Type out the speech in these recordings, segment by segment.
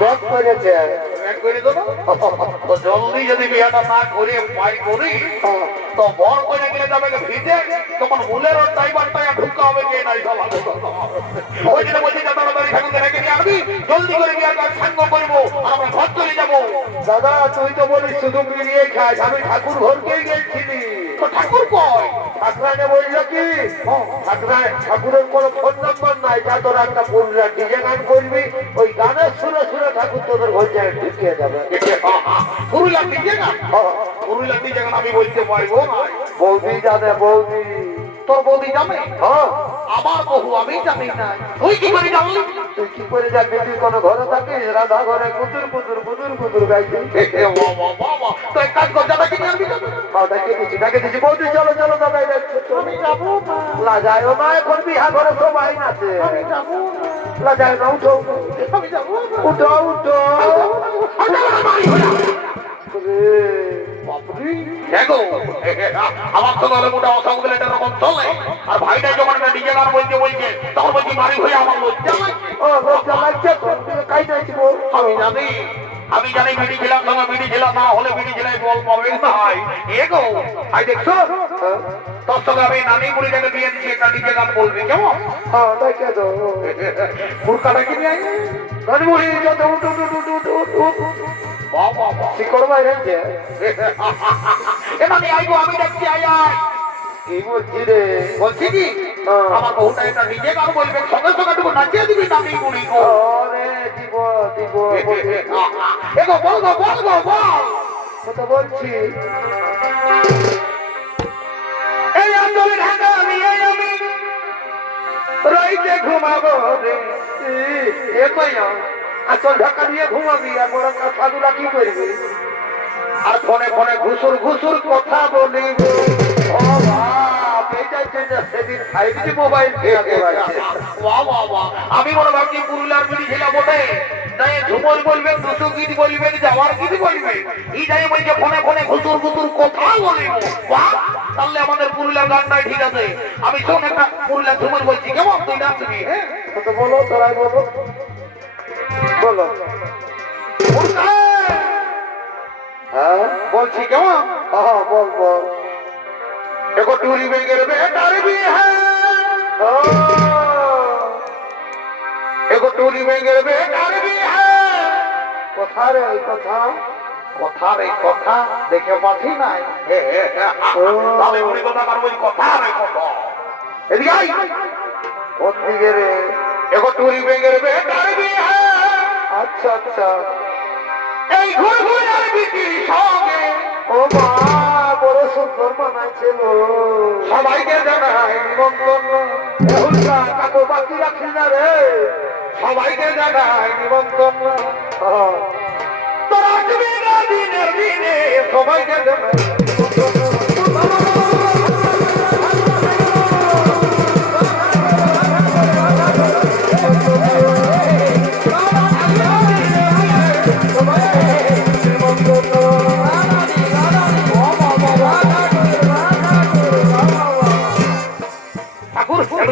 Bag করেছে করে দেবো তো জলদি যদি বিয়েটা না করে পাই করি তো বর করে গেলে যাবে ভিজে তোমার ভুলের ড্রাইভারটা ঢুকা হবে কে নাই ওই জন্য বলছি যে তাড়াতাড়ি ঠাকুরকে রেখে নিয়ে আসবি জলদি করে বিয়ের কাজ সাঙ্গ করবো আর আমরা ঘর চলে যাবো। দাদা তুই তো বলিস শুধু মিলিয়ে খাস, আমি ঠাকুর ঘরকেই গেছিলি। তো ঠাকুর কয় ঠাকুরানে বললো কি ঠাকুরের কোনো ফোন নম্বর নাই, যা তোরা একটা পুরুলিয়া ডিজে গান করবি, ওই গানের শুনে শুনে ঠাকুর তোদের ঘর যায় ঢুকিয়ে যাবে। পুরুলিয়া ডিজে গান, পুরুলিয়া ডিজে গান আমি বলতে পারবো না। বৌদি জানে, বৌদি। তোর বৌদি জানে? হ্যাঁ। আমার বহু আমি জানি না, তুই কি করে জানলি? তুই কি করে জানবি? তুই কোনো ঘরে থাকিস, রাধা ঘরে কুতুর কুতুর কুতুর কুতুর গাইছিস। তো এক কাজ কর, দাদা কি জানবি? ডাকে দিচ্ছি বৌদি, চলো চলো দাদা দেখছো। আমি যাবো না। লাজায়ও না, এখন বিহা ঘরে সব আইন আছে। আমি যাবো না। লাজায় না, উঠো আমি যাবো না। উঠো উঠো। আমার তো গেলে মোটা অসংখ্য এটা রকম চলে, আর ভাইটাই যখন একটা ডিজে গান বলছে তখন বলছি বাড়ি হয়ে আমার লজ্জা লাগছে তো, কাই যাইছি বল। আমি জানি, আমি জানি বিড়ি ছিলাম সঙ্গে বিড়ি ছিলাম না হলে বিড়ি ছিলাই বল পাবে ভাই। এগো ভাই দেখছো তোর সঙ্গে আমি নানি বুড়িটাকে বিয়ে দিচ্ছি, একটা ডিজে গান বলবি কেমন? হ্যাঁ দেখে তো মুরকাটা কি নিয়ে নানি বুড়ি যত উঠো উঠো উঠো উঠো উঠো। শিকড় বাইরে আমি আইবো, আমি দেখছি আই আই। কি বলছি রে? বলছি কি আমার বহুটা এটা নিজে গান বলবে, সঙ্গে সঙ্গে টুকু নাচিয়ে দিবি নানি বুড়ি গো। দিব দিব এগো বল গো বল গো বল। কত বলছি এই আন্দোলন ঢাকা নিয়ে আমি রইতে ঘুমাবো রে। এ কইয়া আসল ঢাকা দিয়ে ঘুমাবি, আর বড় কথাগুলা কি করবি? আর ফোনে ফোনে ঘুষুর ঘুষুর কথা বলিব। ও বাপ, এইটাই সেদিন 5G মোবাইল আমি মনে ভাবছি পুরুলিয়ার বিড়ি ছিলাম বটে, তাই ঝুমর বলবেন, দুশো গীত বলবেন, যাওয়ার গীত বলবেন, এই যাই বলছে ফোনে ফোনে ঘুষুর ঘুষুর কথা বলিব। তাহলে আমাদের পুরুলিয়ার গানটাই ঠিক আছে। আমি শোন একটা পুরুলিয়ার ঝুমর বলছি কেমন, তুই নাচবি? হ্যাঁ তো বলো, তোরাই বলো বলো। হ্যাঁ বলছি কেমন? হ্যাঁ বল বল। দেখো টুরি বেগের বেটার বিয়ে, দেখো টুরি বেগের বেটার বিয়ে। কথা রে এই কথা, কথা রে কথা দেখে পাচ্ছি নাই। আমি উনি কথা কার বলি, কথা রে কথা। এদিকে আই। কোন দিকে রে? দেখো টুরি বেগের বেটার বিয়ে। আচ্ছা আচ্ছা। এই ঘুরঘুরার বিটির সঙ্গে ও মা, বড় সুন্দর মানাইছিল। সবাইকে জানাই নিমন্ত্রণ। কাকু বাকি রাখি না রে, সবাইকে জানাই নিমন্ত্রণ। তোরা আসবি না দিনে দিনে, সবাইকে জানাই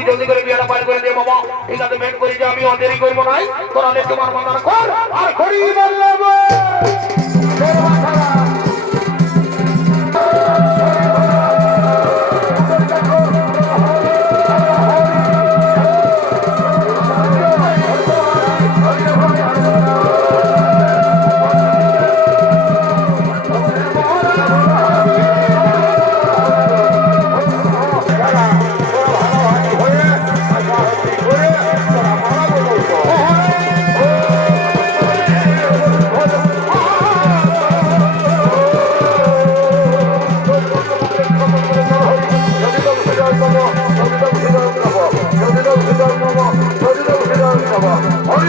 জলদি করে বিয়েটা পার করে দে বাবা। ঠিক আছে মেন করে যে আমি দেরি করবো নাই, তোরা তোমার মাথার কর আর করি বললাম। আমি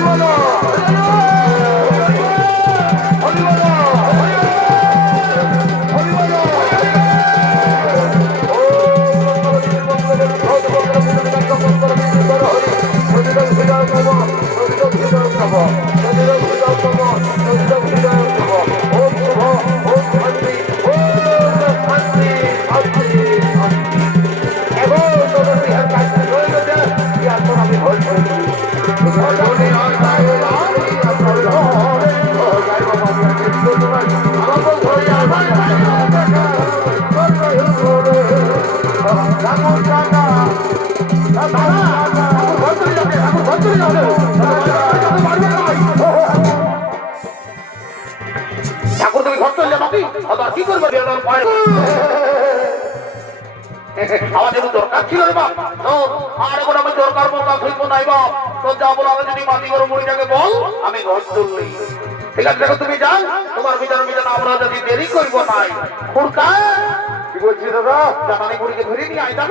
ঠাকুর তুমি ঘর চললে নাকি কি করবে বিয়াটার পায়ে আমার যেহেতু দরকার ছিল রে বাপ আর এখন আমি দরকার মতো শিখবো নাই বাপ তোর যা বলো আমি যদি মাটি গরম মুড়িটাকে বল আমি ঘর চললি ঠিক আছে দেখো তুমি যান তোমার বিচার আমরা যদি দেরি করবো নাই কি বলছি দাদা? জানানি বুড়িকে ধরে নিয়ে আইতাম